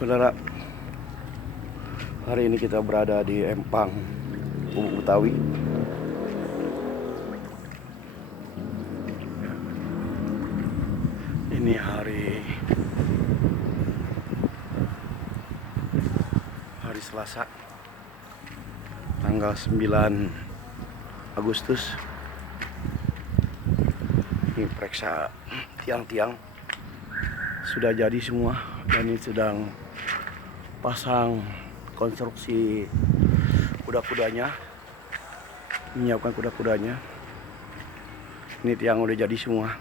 Saudara, hari ini kita berada di Empang, Gubuk Betawi. Ini hari Selasa, tanggal 9 Agustus. Ini periksa tiang-tiang sudah jadi semua, dan ini sedang pasang konstruksi kuda-kudanya, menyiapkan kuda-kudanya. Ini tiang udah jadi semua,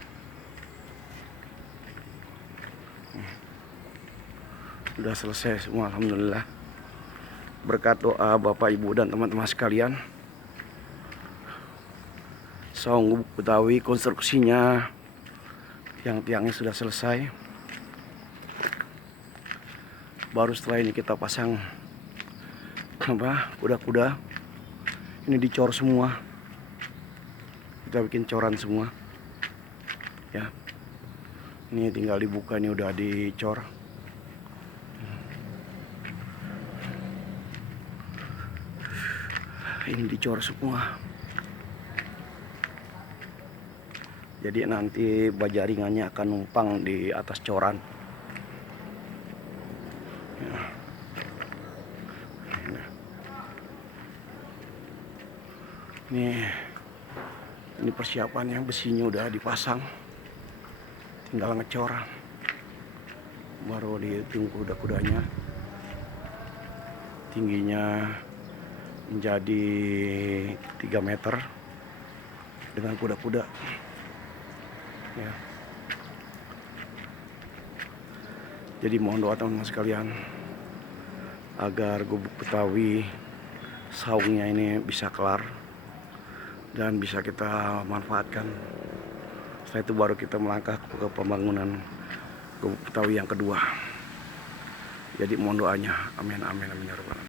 sudah selesai semua, alhamdulillah. Berkat doa Bapak Ibu dan teman-teman sekalian, Saung Gubuk Betawi konstruksinya, tiang-tiangnya sudah selesai. Baru setelah ini kita pasang kuda-kuda. Ini dicor semua, kita bikin coran semua ya. Ini tinggal dibuka, ini udah dicor. Ini dicor semua, jadi nanti bajaringannya akan numpang di atas coran ya. Ini persiapannya, besinya udah dipasang, tinggal ngecor, baru ditunggu kuda-kudanya. Tingginya menjadi 3 meter dengan kuda-kuda ya. Jadi mohon doa teman-teman sekalian agar Gubuk Betawi saungnya ini bisa kelar dan bisa kita manfaatkan. Setelah itu baru kita melangkah ke pembangunan Gubuk Betawi yang kedua. Jadi mohon doanya, amin amin amin ya rabbal alamin.